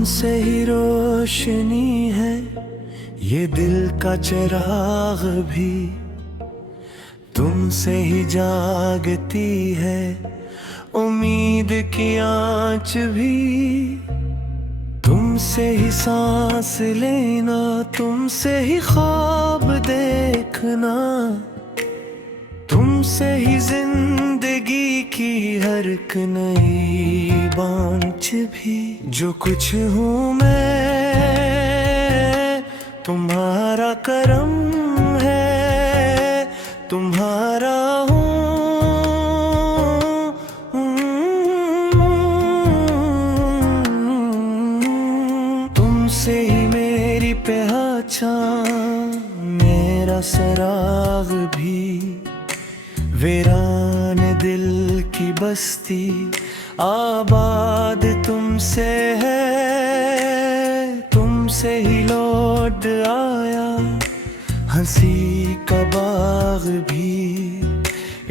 तुमसे ही रोशनी है ये दिल का चिराग भी, तुमसे ही जागती है उम्मीद की आँच भी। तुमसे ही सांस लेना, तुमसे ही ख्वाब देखना, तुमसे ही जिंदगी की हर एक नई बांच भी। जो कुछ हूँ मैं तुम्हारा करम है, तुम्हारा हूँ। तुमसे ही मेरी पहचान, मेरा सराग भी। वीरान दिल की बस्ती आबाद तुमसे है, तुमसे ही लौट आया हंसी का बाग भी।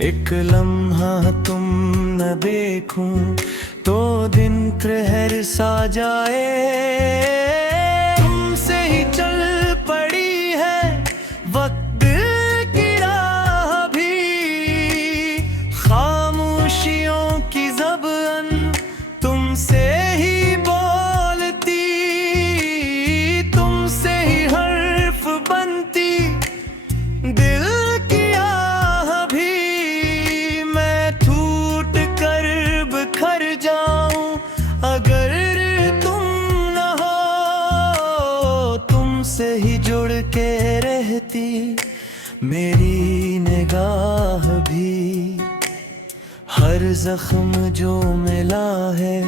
एक लम्हा तुम न देखूं तो दिन प्रहर सा जाए। तुमसे ही चल पड़ी है वक्त की राह भी, खामोशियों की ज़बान तुमसे ही बोलती, तुमसे ही हर्फ बनती दिल की आह भी। मैं टूट कर बिखर जाऊं अगर तुम न हो, तुमसे ही जुड़ के रहती मेरी निगाह भी। हर जख्म जो मिला है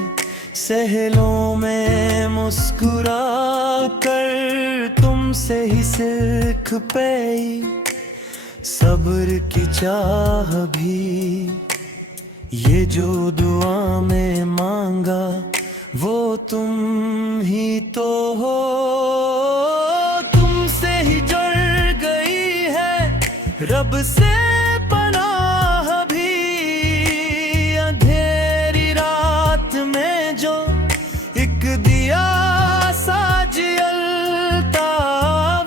सहलों में मुस्कुरा कर, तुमसे ही सीख पाई सब्र की चाह भी। ये जो दुआ में मांगा वो तुम ही तो हो, तुमसे ही जुड़ गई है रब से पनाह भी। अंधेरी रात में जो एक दिया सा जलता,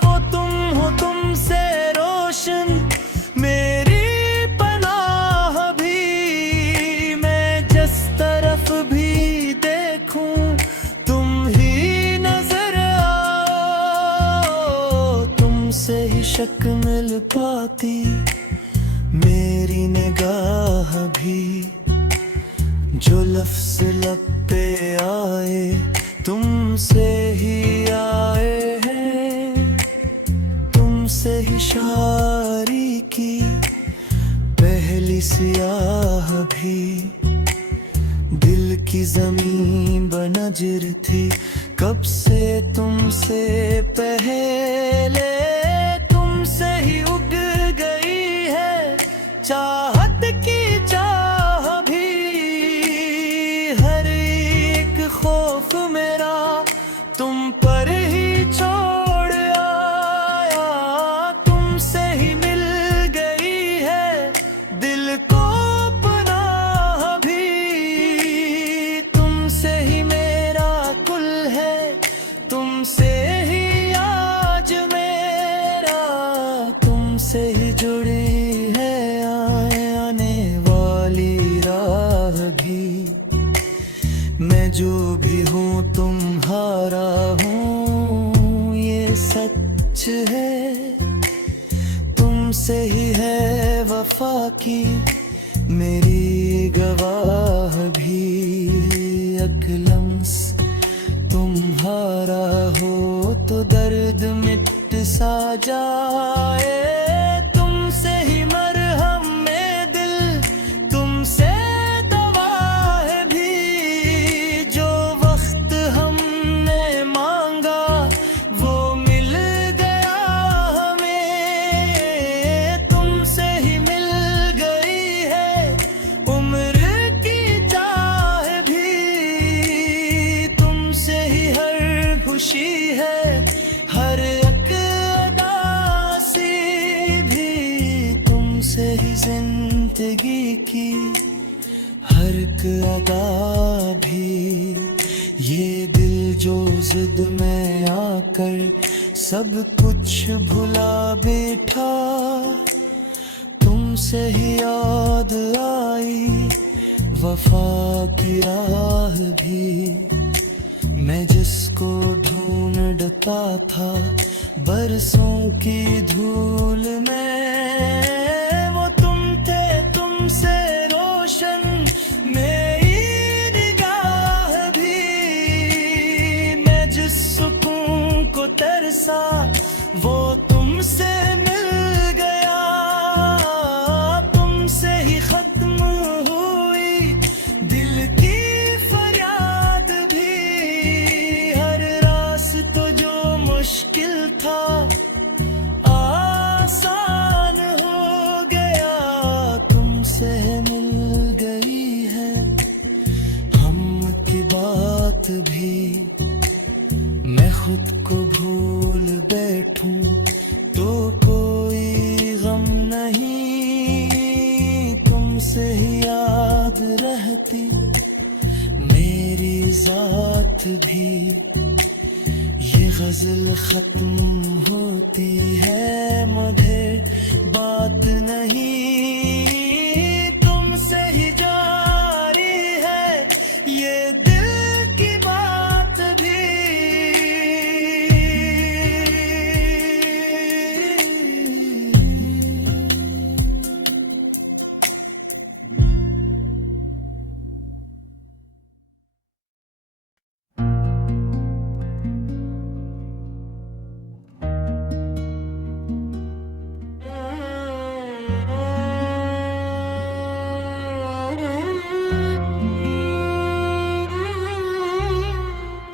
वो तुम हो, तुमसे रोशन मेरी पनाह भी। मैं जिस तरफ भी देखूं तुम ही नजर आओ, तुमसे ही शक मिल पाती मेरी निगाह भी। जो लफ्ज़ लब पे आए तुमसे ही आए हैं, तुमसे ही शायरी की पहली सियाह भी। दिल की ज़मीन बनजर थी कब से तुमसे पहले, तुमसे ही उग गई है चाहत की चाह भी। हर एक खौफ मेरा तुम पर ही छोड़ आया, तुमसे ही मिल गई है दिल को पनाह भी। तुमसे ही मेरा कुल है, तुमसे ही आज मेरा, तुमसे ही जुड़ी है आने वाली राह भी। मैं जो भी हूँ तुम्हारा हूँ ये सच है, तुमसे ही है वफा की मेरी गवाह भी। अकलम्स तुम्हारा हो तो दर्द मिट सा जाए, तुमसे ही मरहम में दिल तुमसे दवा है भी। जो वक्त हमने मांगा वो मिल गया हमें, तुमसे ही मिल गई है उम्र की चाह भी। तुमसे ही हर खुशी है, हर एक अदासी भी। तुमसे ही जिंदगी की हर एक अदा भी। ये दिल जो जिद में आकर सब कुछ भुला बैठा। तुमसे ही याद आई वफा की राह भी, मैं जिसको ढूंढता था बरसों की धूल में। वो तुम थे, तुमसे रोशन मेरी निगाह भी, मैं जिस सुकून को तरसा वो तुमसे मिल गया। तुमसे ही खत्म हुई दिल की फरियाद भी, हर रास्ता जो मुश्किल था आसान हो गया। तुमसे मिल गई है हम की बात भी, मैं खुद को भूल बैठूं तो कोई गम नहीं। तुमसे ही याद रहती मेरी जात भी, ये गजल खत्म होती है मुझे बात नहीं। तुमसे ही जारी है ये दिल की बात भी।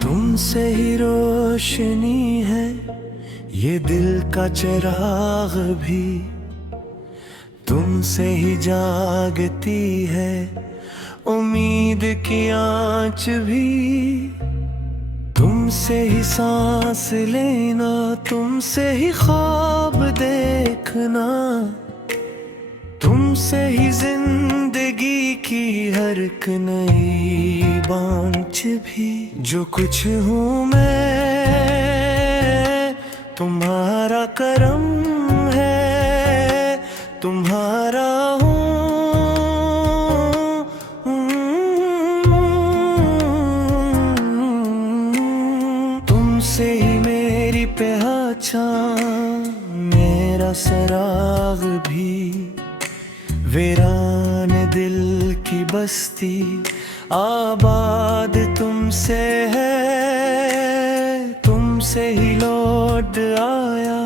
तुमसे ही रोशनी है ये दिल का चिराग भी, तुमसे ही जागती है उम्मीद की आँच भी। तुमसे ही सांस लेना, तुमसे ही ख्वाब देखना, तुमसे ही जिंदगी की हर एक नई बांच भी। जो कुछ हूँ मैं तुम्हारा करम है, तुम्हारा हूँ। तुमसे ही मेरी पहचान, मेरा सराग भी। वीरान दिल की बस्ती आबाद तुमसे है, तुमसे ही लौट आया